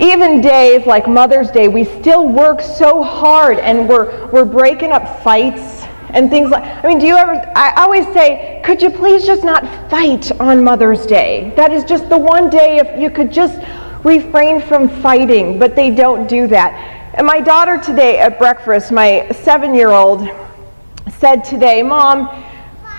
even days like Mother's Day, we still work so hard, and we're breaking up fights and things like, I always say, could you please just not fight on Mother's Day? That is just the one day if you could just refrain from fighting, but they don't do that. And my daughter today at breakfast, my 7-year-old, said today, Mom,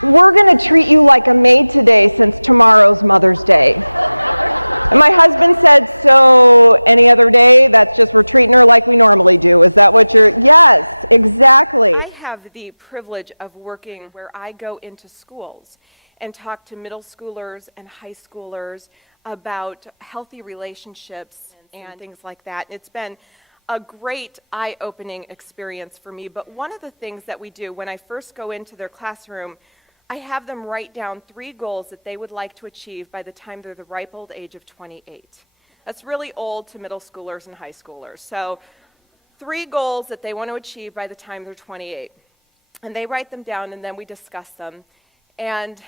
we're going to treat you like a maid today since tomorrow's Mother's Day. And my husband said, so any other day, that's just we're treating her like we normally do. Is that what you're, yes, exactly. I have the privilege of working where I go into schools and talk to middle schoolers and high schoolers about healthy relationships and things like that. It's been a great eye-opening experience for me, but one of the things that we do when I first go into their classroom, I have them write down 3 goals that they would like to achieve by the time they're the ripe old age of 28. That's really old to middle schoolers and high schoolers. So 3 goals that they want to achieve by the time they're 28. And they write them down, and then we discuss them. And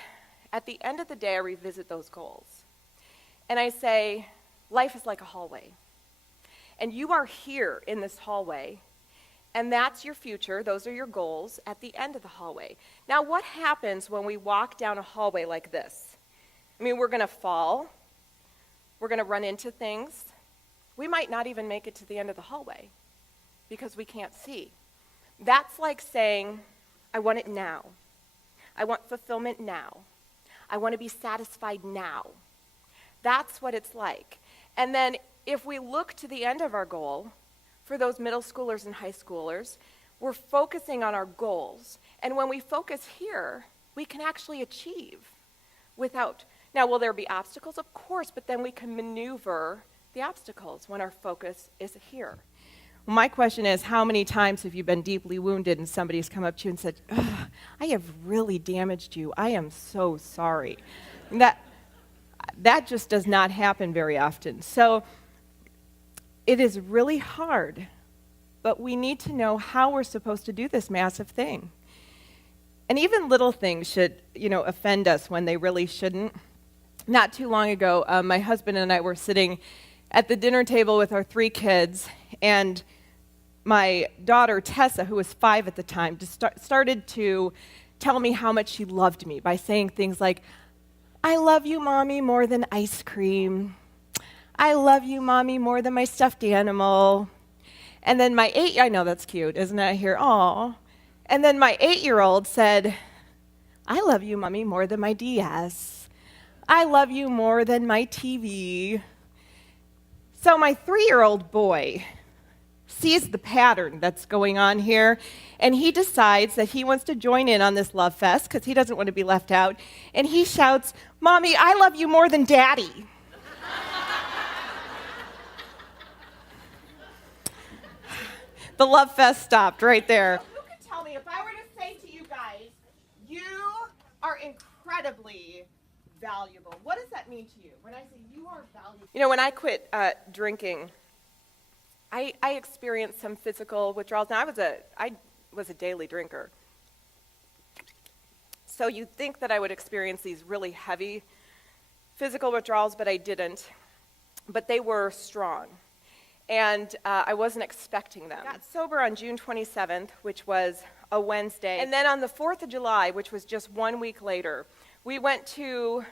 at the end of the day, I revisit those goals. And I say, life is like a hallway. And you are here in this hallway, and that's your future. Those are your goals at the end of the hallway. Now, what happens when we walk down a hallway like this? We're going to fall. We're going to run into things. We might not even make it to the end of the hallway because we can't see. That's like saying, I want it now. I want fulfillment now. I want to be satisfied now. That's what it's like. And then if we look to the end of our goal, for those middle schoolers and high schoolers, we're focusing on our goals. And when we focus here, we can actually achieve without. Now, will there be obstacles? Of course, but then we can maneuver the obstacles when our focus is here. Well, my question is, how many times have you been deeply wounded and somebody's come up to you and said, I have really damaged you. I am so sorry. And that just does not happen very often. So it is really hard, but we need to know how we're supposed to do this massive thing. And even little things should, offend us when they really shouldn't. Not too long ago, my husband and I were sitting at the dinner table with our 3 kids, and my daughter, Tessa, who was 5 at the time, just started to tell me how much she loved me by saying things like, I love you, Mommy, more than ice cream. I love you, Mommy, more than my stuffed animal. And then I know that's cute, isn't it? I hear, aw. And then my 8-year-old said, I love you, Mommy, more than my DS. I love you more than my TV. So my 3-year-old boy sees the pattern that's going on here, and he decides that he wants to join in on this love fest because he doesn't want to be left out. And he shouts, Mommy, I love you more than Daddy. The love fest stopped right there. Who can tell me, if I were to say to you guys, you are incredibly valuable, what does that mean to you? When I say you are valuable. When I quit drinking, I experienced some physical withdrawals. Now, I was a daily drinker. So you'd think that I would experience these really heavy physical withdrawals, but I didn't. But they were strong. And I wasn't expecting them. I got sober on June 27th, which was a Wednesday. And then on the 4th of July, which was just 1 week later, we went to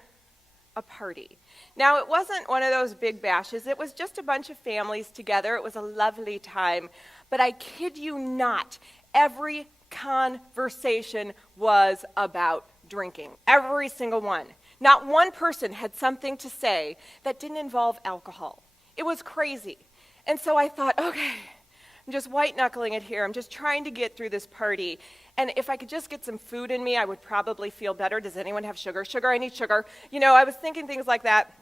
a party. Now, it wasn't one of those big bashes. It was just a bunch of families together. It was a lovely time. But I kid you not, every conversation was about drinking. Every single one. Not one person had something to say that didn't involve alcohol. It was crazy. And so I thought, okay, I'm just white-knuckling it here. I'm just trying to get through this party. And if I could just get some food in me, I would probably feel better. Does anyone have sugar? Sugar, I need sugar. I was thinking things like that.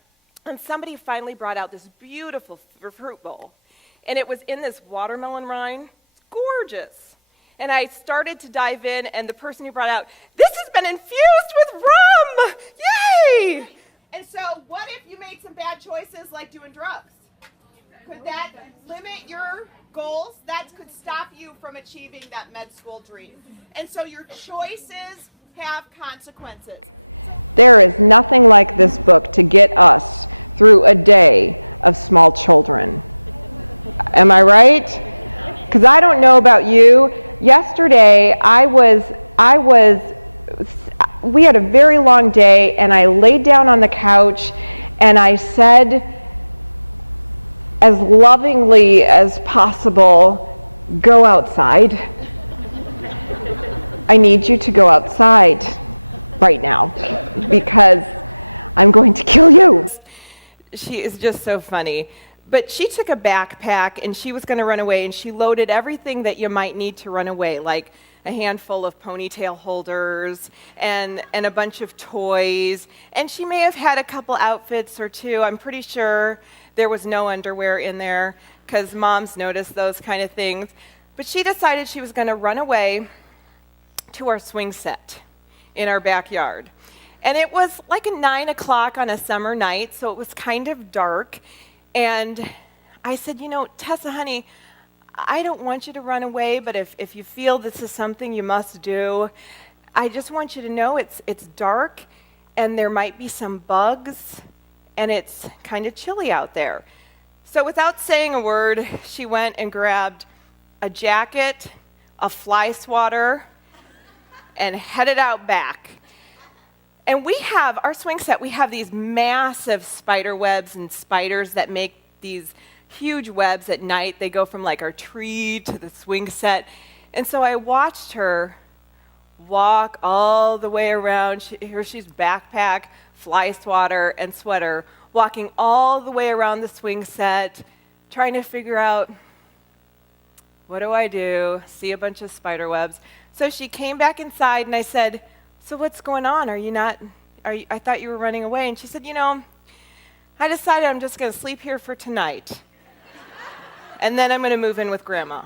And somebody finally brought out this beautiful fruit bowl. And it was in this watermelon rind. It's gorgeous. And I started to dive in, and the person who brought out, this has been infused with rum! Yay! And so what if you made some bad choices like doing drugs? Could that limit your goals? That could stop you from achieving that med school dream. And so your choices have consequences. There is nothing like this book to get us through a day of small children. Am I right? Because I don't know about you. Yesterday, we had a very long day, and I laid down on the couch, and I said, as lovingly as possible, go outside. I need you to go outside right now, because I'm going to kill you. She is just so funny. But she took a backpack and she was going to run away, and she loaded everything that you might need to run away, like a handful of ponytail holders and a bunch of toys. And she may have had a couple outfits or two. I'm pretty sure there was no underwear in there because moms notice those kind of things. But she decided she was going to run away to our swing set in our backyard. And it was like 9 o'clock on a summer night, so it was kind of dark. And I said, Tessa, honey, I don't want you to run away, but if you feel this is something you must do, I just want you to know it's dark, and there might be some bugs, and it's kind of chilly out there. So without saying a word, she went and grabbed a jacket, a fly swatter, and headed out back. And our swing set, we have these massive spider webs and spiders that make these huge webs at night. They go from like our tree to the swing set. And so I watched her walk all the way around. Here she's backpack, fly swatter, and sweater, walking all the way around the swing set, trying to figure out, what do I do? See a bunch of spider webs. So she came back inside, and I said, so what's going on? I thought you were running away. And she said, I decided I'm just going to sleep here for tonight. And then I'm going to move in with Grandma.